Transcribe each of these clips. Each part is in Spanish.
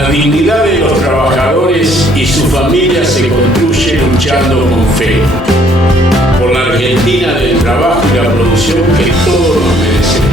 La dignidad de los trabajadores y sus familias se construye luchando con fe por la Argentina del trabajo y la producción que todos nos merecemos.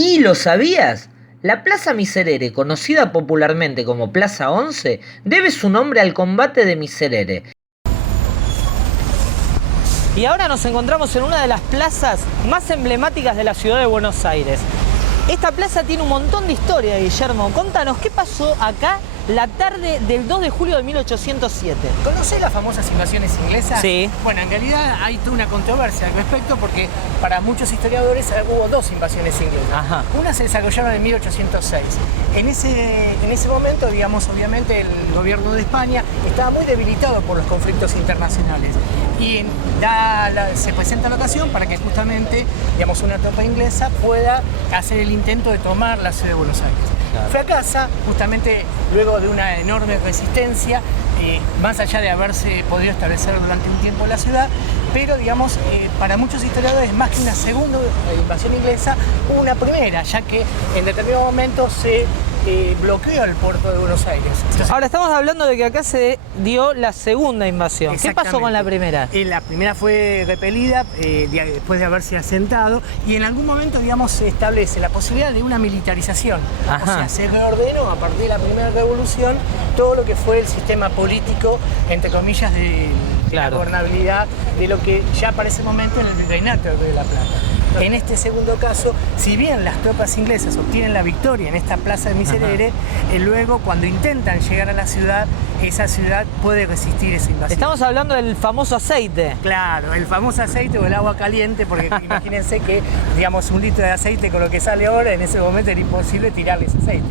¿Y lo sabías? La Plaza Miserere, conocida popularmente como Plaza 11, debe su nombre al combate de Miserere. Y ahora nos encontramos en una de las plazas más emblemáticas de la ciudad de Buenos Aires. Esta plaza tiene un montón de historia, Guillermo. Contanos, ¿qué pasó acá la tarde del 2 de julio de 1807? ¿Conocés las famosas invasiones inglesas? Sí. Bueno, en realidad hay toda una controversia al respecto porque para muchos historiadores hubo dos invasiones inglesas. Ajá. Una se desarrollaron en 1806. En ese momento, digamos, obviamente el gobierno de España estaba muy debilitado por los conflictos internacionales y se presenta la ocasión para que justamente, digamos, una tropa inglesa pueda hacer el intento de tomar la ciudad de Buenos Aires. Claro. Fracasa justamente luego de una enorme resistencia, más allá de haberse podido establecer durante un tiempo la ciudad, pero digamos, para muchos historiadores, más que una segunda invasión inglesa, hubo una primera, ya que en determinado momento se bloqueó el puerto de Buenos Aires. Entonces, ahora estamos hablando de que acá se dio la segunda invasión. ¿Qué pasó con la primera? La primera fue repelida después de haberse asentado y en algún momento, digamos, se establece la posibilidad de una militarización. Ajá. O sea, se reordenó a partir de la primera revolución todo lo que fue el sistema político, entre comillas, de la gobernabilidad de lo que ya para ese momento en el Virreinato de La Plata. En este segundo caso, si bien las tropas inglesas obtienen la victoria en esta plaza de Miserere, luego cuando intentan llegar a la ciudad, esa ciudad puede resistir esa invasión. Estamos hablando del famoso aceite. Claro, el famoso aceite o el agua caliente, porque imagínense que, digamos, un litro de aceite con lo que sale ahora, en ese momento era imposible tirarle ese aceite.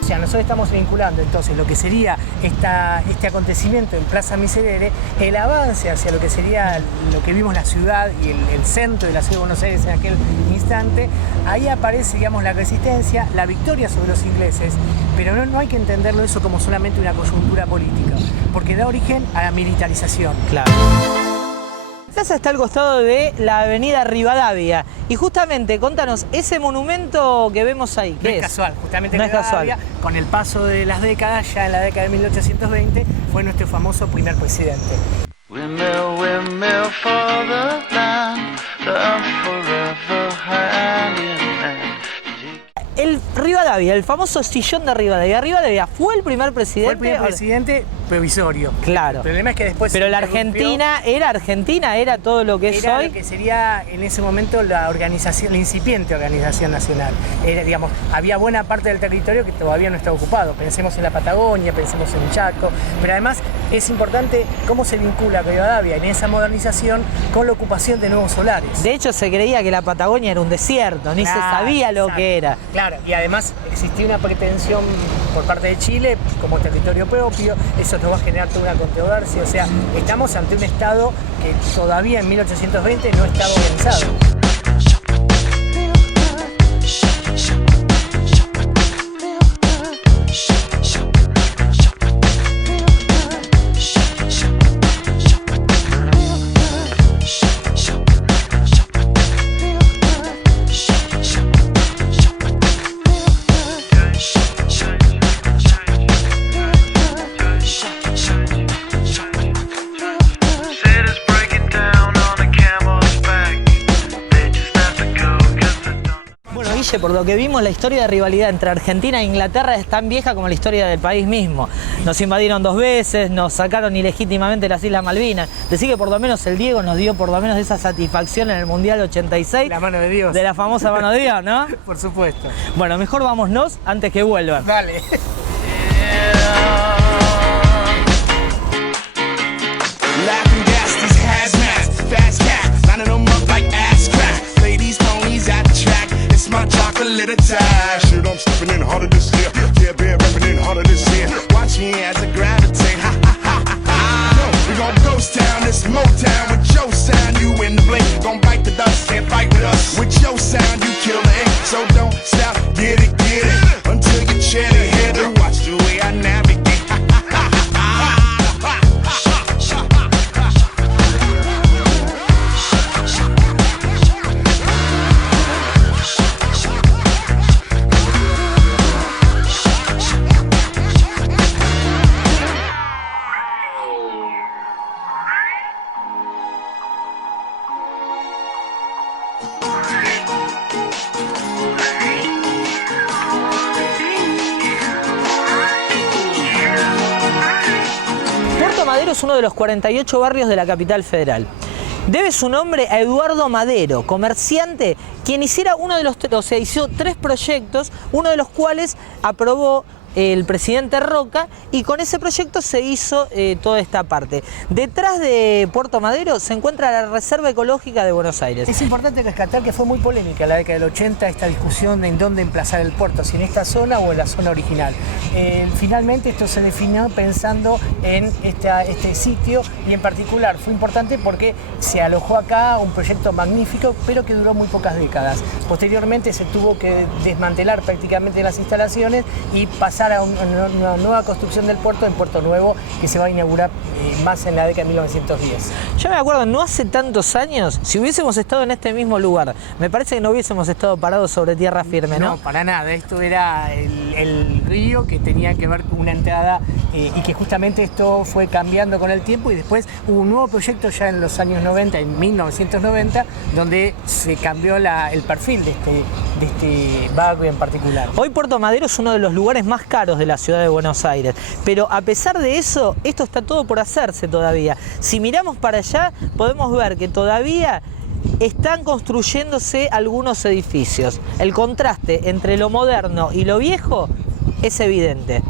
O sea, nosotros estamos vinculando entonces lo que sería este acontecimiento en Plaza Miserere, el avance hacia lo que sería lo que vimos la ciudad y el centro de la ciudad de Buenos Aires en aquel instante. Ahí aparece, digamos, la resistencia, la victoria sobre los ingleses, pero no hay que entenderlo eso como solamente una coyuntura política, porque da origen a la militarización. Claro. La plaza está al costado de la avenida Rivadavia y justamente, contanos, ese monumento que vemos ahí, ¿qué es? No es casual, justamente no es casual. Con el paso de las décadas, ya en la década de 1820, fue nuestro famoso primer presidente. Windmill, windmill for the land, love forever hand in hand. El Rivadavia, el famoso sillón de Rivadavia. ¿Rivadavia fue el primer presidente? Fue el primer presidente, provisorio. Claro. El problema es que después... Pero se la interrumpió. Argentina, era todo lo que es Era hoy. lo que sería en ese momento la organización, la incipiente organización nacional. Era, digamos, había buena parte del territorio que todavía no estaba ocupado. Pensemos en la Patagonia, pensemos en Chaco, pero además es importante cómo se vincula Rivadavia en esa modernización con la ocupación de nuevos solares. De hecho, se creía que la Patagonia era un desierto, ni se sabía lo que era. Claro, y además existía una pretensión por parte de Chile como territorio propio, eso nos va a generar toda una controversia, o sea, estamos ante un Estado que todavía en 1820 no estaba organizado. Por lo que vimos, la historia de rivalidad entre Argentina e Inglaterra es tan vieja como la historia del país mismo. Nos invadieron 2 veces, nos sacaron ilegítimamente las Islas Malvinas. Decir que por lo menos el Diego nos dio por lo menos esa satisfacción en el Mundial 86. La mano de Dios. De la famosa mano de Dios, ¿no? Por supuesto. Bueno, mejor vámonos antes que vuelvan. Dale. Laughing gas, these hazmats, fast cats, lining them up like ass crack. Ladies, ponies at the track, it's my chocolate attack. Shit, I'm stepping in harder this year. Yeah, bear repping in harder this year. Watch me as I gravitate. Ha ha ha ha ha. No, we gon' ghost town, this Motown with your sound. You in the blink, gon' bite the dust, can't fight with us. With your sound, you kill the ink, so don't stop, get it, until you chat it, hit it. Watch the way I navigate. Es uno de los 48 barrios de la capital federal. Debe su nombre a Eduardo Madero, comerciante, quien hizo 3 proyectos, uno de los cuales aprobó el presidente Roca, y con ese proyecto se hizo toda esta parte. Detrás de Puerto Madero se encuentra la Reserva Ecológica de Buenos Aires. Es importante rescatar que fue muy polémica en la década del 80 esta discusión de en dónde emplazar el puerto, si en esta zona o en la zona original. Finalmente esto se definió pensando en este sitio, y en particular fue importante porque se alojó acá un proyecto magnífico, pero que duró muy pocas décadas. Posteriormente se tuvo que desmantelar prácticamente las instalaciones y pasar a una nueva construcción del puerto en Puerto Nuevo, que se va a inaugurar más en la década de 1910. Yo me acuerdo, no hace tantos años, si hubiésemos estado en este mismo lugar, me parece que no hubiésemos estado parados sobre tierra firme, ¿no? No, para nada. Esto era el río que tenía que ver con una entrada y que justamente esto fue cambiando con el tiempo, y después hubo un nuevo proyecto ya en los años 90, en 1990, donde se cambió el perfil de este barrio en particular. Hoy Puerto Madero es uno de los lugares más caros de la ciudad de Buenos Aires, pero a pesar de eso, esto está todo por hacerse todavía. Si miramos para allá, podemos ver que todavía están construyéndose algunos edificios. El contraste entre lo moderno y lo viejo es evidente.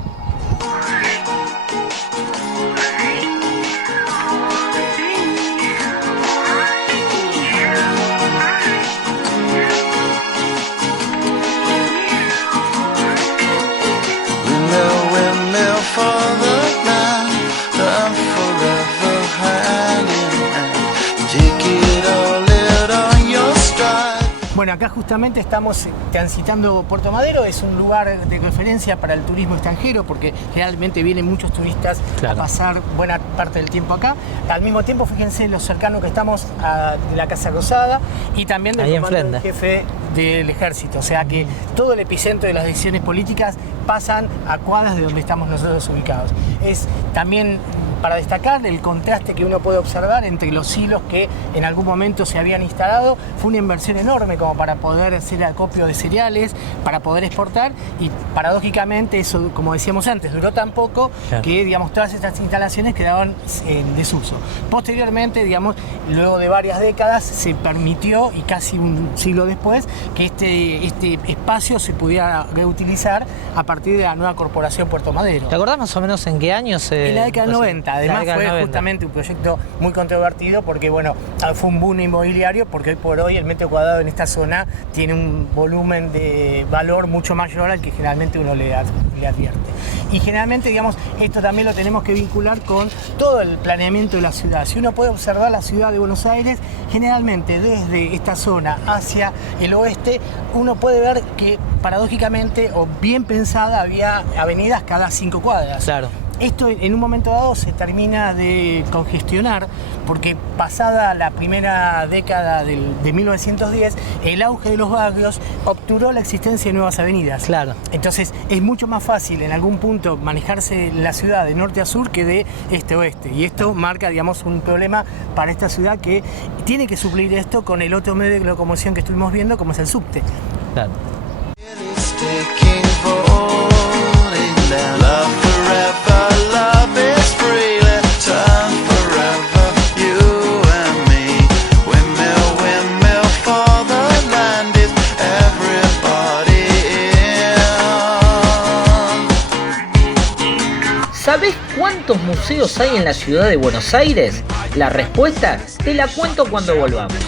Bueno, acá justamente estamos transitando Puerto Madero, es un lugar de referencia para el turismo extranjero porque realmente vienen muchos turistas a pasar buena parte del tiempo acá. Al mismo tiempo, fíjense lo cercano que estamos a la Casa Rosada y también del comando en jefe del ejército, o sea que todo el epicentro de las decisiones políticas pasan a cuadras de donde estamos nosotros ubicados. Es también para destacar el contraste que uno puede observar entre los silos que en algún momento se habían instalado. Fue una inversión enorme como para poder hacer acopio de cereales, para poder exportar, y paradójicamente eso, como decíamos antes, duró tan poco que, digamos, todas estas instalaciones quedaban en desuso. Posteriormente, digamos, luego de varias décadas se permitió, y casi un siglo después, que este espacio se pudiera reutilizar a partir de la nueva corporación Puerto Madero. ¿Te acordás más o menos en qué año se...? En la década del 90, además fue justamente un proyecto muy controvertido porque, bueno, fue un boom inmobiliario, porque hoy por hoy el metro cuadrado en esta zona tiene un volumen de valor mucho mayor al que generalmente uno le advierte. Y generalmente, digamos, esto también lo tenemos que vincular con todo el planeamiento de la ciudad. Si uno puede observar la ciudad de Buenos Aires, generalmente desde esta zona hacia el oeste, uno puede ver que paradójicamente o bien pensada había avenidas cada 5 cuadras. Claro. Esto en un momento dado se termina de congestionar porque pasada la primera década de 1910, el auge de los barrios obturó la existencia de nuevas avenidas. Claro. Entonces es mucho más fácil en algún punto manejarse la ciudad de norte a sur que de este a oeste. Y esto marca, digamos, un problema para esta ciudad que tiene que suplir esto con el otro medio de locomoción que estuvimos viendo, como es el subte. Claro. ¿Sabés cuántos museos hay en la ciudad de Buenos Aires? La respuesta te la cuento cuando volvamos.